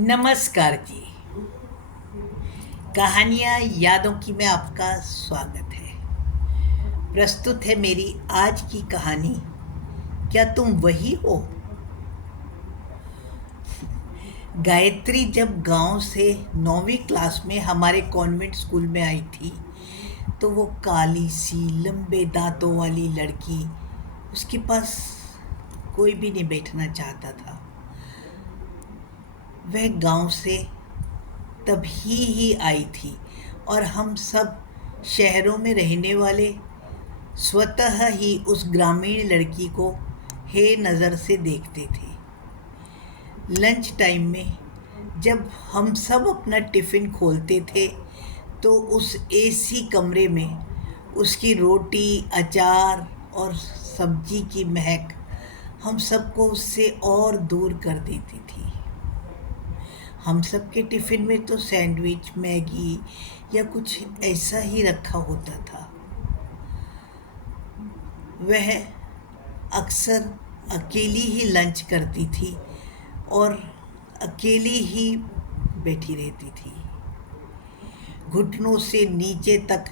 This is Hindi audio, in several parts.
नमस्कार जी। कहानियाँ यादों की में आपका स्वागत है। प्रस्तुत है मेरी आज की कहानी। क्या तुम वही हो? गायत्री जब गांव से 9वीं क्लास में हमारे कॉन्वेंट स्कूल में आई थी तो वो काली सी लंबे दांतों वाली लड़की, उसके पास कोई भी नहीं बैठना चाहता था। वह गांव से तभी ही आई थी और हम सब शहरों में रहने वाले स्वतः ही उस ग्रामीण लड़की को हे नज़र से देखते थे। लंच टाइम में जब हम सब अपना टिफ़िन खोलते थे तो उस एसी कमरे में उसकी रोटी, अचार और सब्जी की महक हम सबको उससे और दूर कर देती थी। हम सब के टिफ़िन में तो सैंडविच, मैगी या कुछ ऐसा ही रखा होता था। वह अक्सर अकेली ही लंच करती थी और अकेली ही बैठी रहती थी। घुटनों से नीचे तक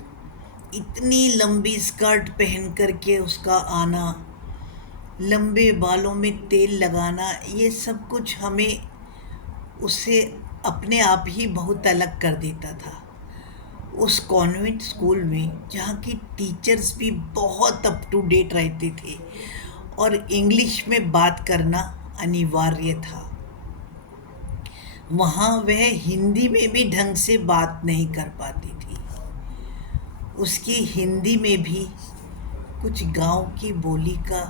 इतनी लंबी स्कर्ट पहन कर के उसका आना, लंबे बालों में तेल लगाना, ये सब कुछ हमें उससे अपने आप ही बहुत अलग कर देता था। उस कॉन्वेंट स्कूल में जहाँ की टीचर्स भी बहुत अप टू डेट रहते थे और इंग्लिश में बात करना अनिवार्य था, वहाँ वह हिंदी में भी ढंग से बात नहीं कर पाती थी। उसकी हिंदी में भी कुछ गांव की बोली का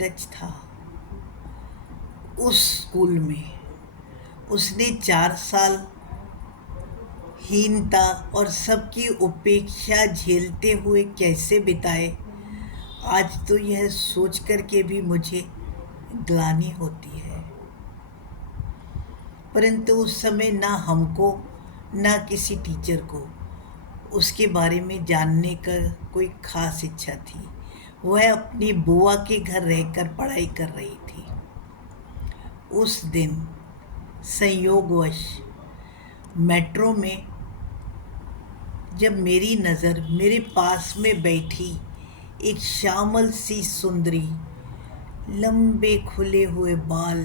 टच था। उस स्कूल में उसने 4 साल हीनता और सबकी उपेक्षा झेलते हुए कैसे बिताए, आज तो यह सोच कर के भी मुझे ग्लानि होती है। परंतु उस समय ना हमको ना किसी टीचर को उसके बारे में जानने का कोई खास इच्छा थी। वह अपनी बुआ के घर रहकर पढ़ाई कर रही थी। उस दिन संयोगवश मेट्रो में जब मेरी नज़र मेरे पास में बैठी एक श्यामल सी सुंदरी, लंबे खुले हुए बाल,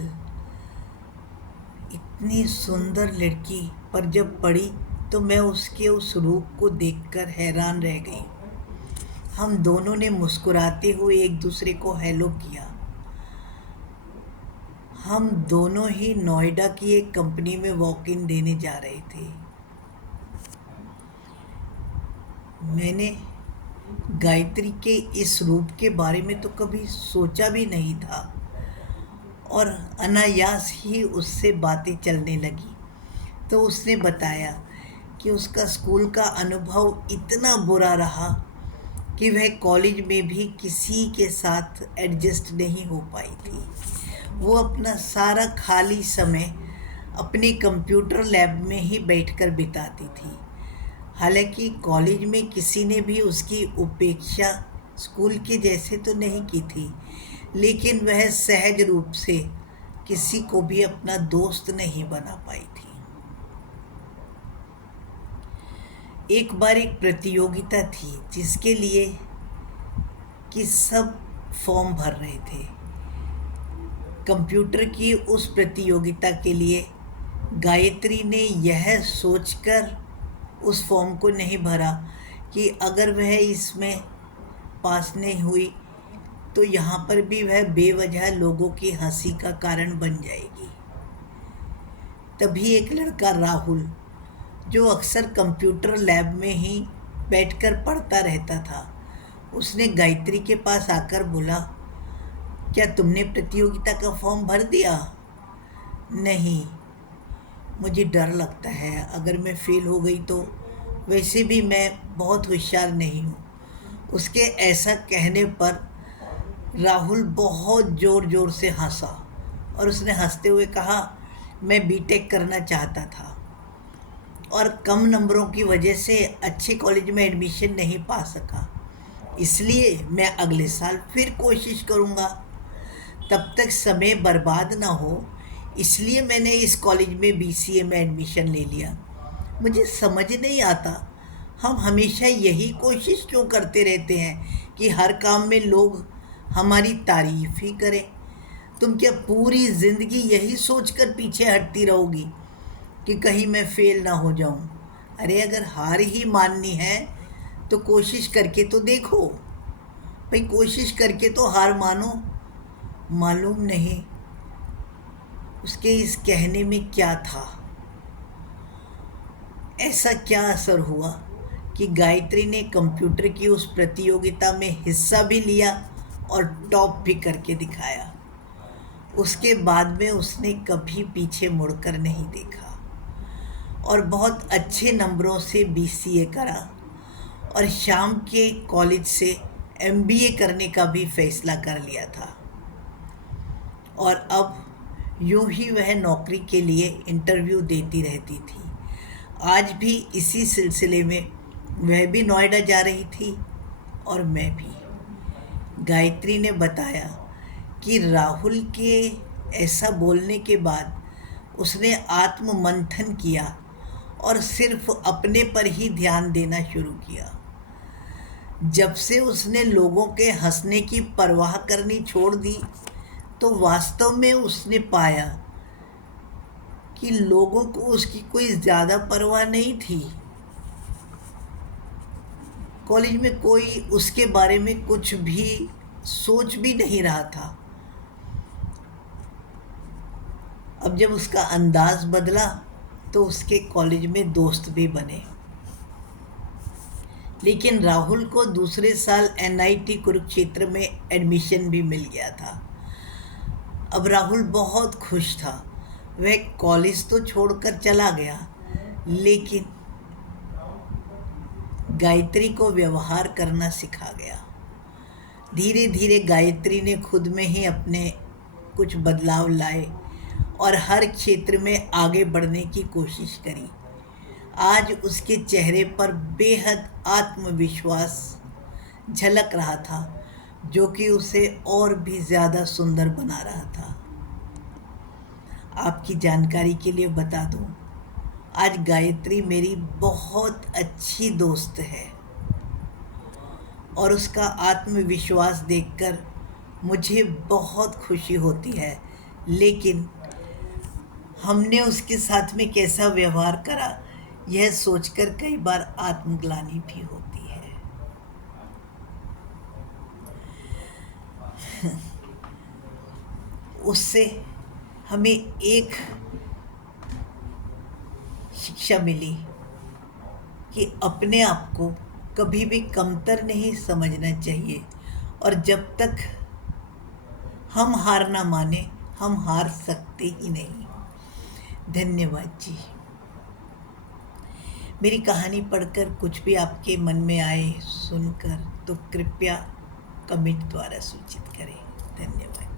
इतनी सुंदर लड़की पर जब पड़ी तो मैं उसके उस रूप को देखकर हैरान रह गई। हम दोनों ने मुस्कुराते हुए एक दूसरे को हेलो किया। हम दोनों ही नोएडा की एक कंपनी में वॉक इन देने जा रहे थे। मैंने गायत्री के इस रूप के बारे में तो कभी सोचा भी नहीं था और अनायास ही उससे बातें चलने लगी। तो उसने बताया कि उसका स्कूल का अनुभव इतना बुरा रहा कि वह कॉलेज में भी किसी के साथ एडजस्ट नहीं हो पाई थी। वो अपना सारा खाली समय अपने कंप्यूटर लैब में ही बैठकर बिताती थी। हालांकि कॉलेज में किसी ने भी उसकी उपेक्षा स्कूल के जैसे तो नहीं की थी, लेकिन वह सहज रूप से किसी को भी अपना दोस्त नहीं बना पाई थी। एक बार एक प्रतियोगिता थी जिसके लिए कि सब फॉर्म भर रहे थे। कंप्यूटर की उस प्रतियोगिता के लिए गायत्री ने यह सोचकर उस फॉर्म को नहीं भरा कि अगर वह इसमें पास नहीं हुई तो यहाँ पर भी वह बेवजह लोगों की हंसी का कारण बन जाएगी। तभी एक लड़का राहुल, जो अक्सर कंप्यूटर लैब में ही बैठकर पढ़ता रहता था, उसने गायत्री के पास आकर बोला, क्या तुमने प्रतियोगिता का फॉर्म भर दिया? नहीं, मुझे डर लगता है अगर मैं फेल हो गई तो। वैसे भी मैं बहुत होशियार नहीं हूँ। उसके ऐसा कहने पर राहुल बहुत ज़ोर ज़ोर से हंसा और उसने हंसते हुए कहा, मैं बीटेक करना चाहता था और कम नंबरों की वजह से अच्छे कॉलेज में एडमिशन नहीं पा सका, इसलिए मैं अगले साल फिर कोशिश करूँगा। तब तक समय बर्बाद ना हो इसलिए मैंने इस कॉलेज में बीसीए में एडमिशन ले लिया। मुझे समझ नहीं आता, हम हमेशा यही कोशिश क्यों करते रहते हैं कि हर काम में लोग हमारी तारीफ ही करें। तुम क्या पूरी ज़िंदगी यही सोचकर पीछे हटती रहोगी कि कहीं मैं फेल ना हो जाऊं? अरे अगर हार ही माननी है तो कोशिश करके तो देखो। भाई कोशिश करके तो हार मानो। मालूम नहीं उसके इस कहने में क्या था। ऐसा क्या असर हुआ कि गायत्री ने कंप्यूटर की उस प्रतियोगिता में हिस्सा भी लिया और टॉप भी करके दिखाया। उसके बाद में उसने कभी पीछे मुड़कर नहीं देखा और बहुत अच्छे नंबरों से बीसीए करा और शाम के कॉलेज से एमबीए करने का भी फैसला कर लिया था। और अब यूं ही वह नौकरी के लिए इंटरव्यू देती रहती थी। आज भी इसी सिलसिले में वह भी नोएडा जा रही थी और मैं भी। गायत्री ने बताया कि राहुल के ऐसा बोलने के बाद उसने आत्ममंथन किया और सिर्फ अपने पर ही ध्यान देना शुरू किया। जब से उसने लोगों के हंसने की परवाह करनी छोड़ दी तो वास्तव में उसने पाया कि लोगों को उसकी कोई ज़्यादा परवाह नहीं थी। कॉलेज में कोई उसके बारे में कुछ भी सोच भी नहीं रहा था। अब जब उसका अंदाज बदला तो उसके कॉलेज में दोस्त भी बने। लेकिन राहुल को दूसरे साल एनआईटी कुरुक्षेत्र में एडमिशन भी मिल गया था। अब राहुल बहुत खुश था। वह कॉलेज तो छोड़कर चला गया, लेकिन गायत्री को व्यवहार करना सिखा गया। धीरे धीरे गायत्री ने खुद में ही अपने कुछ बदलाव लाए और हर क्षेत्र में आगे बढ़ने की कोशिश करी। आज उसके चेहरे पर बेहद आत्मविश्वास झलक रहा था, जो कि उसे और भी ज़्यादा सुंदर बना रहा था। आपकी जानकारी के लिए बता दूं, आज गायत्री मेरी बहुत अच्छी दोस्त है और उसका आत्मविश्वास देखकर मुझे बहुत खुशी होती है। लेकिन हमने उसके साथ में कैसा व्यवहार करा, यह सोचकर कई बार आत्मग्लानि भी होती है। उससे हमें एक शिक्षा मिली कि अपने आप को कभी भी कमतर नहीं समझना चाहिए और जब तक हम हार ना माने हम हार सकते ही नहीं। धन्यवाद जी। मेरी कहानी पढ़कर कुछ भी आपके मन में आए सुनकर तो कृपया कमेंट द्वारा सूचित करें। धन्यवाद।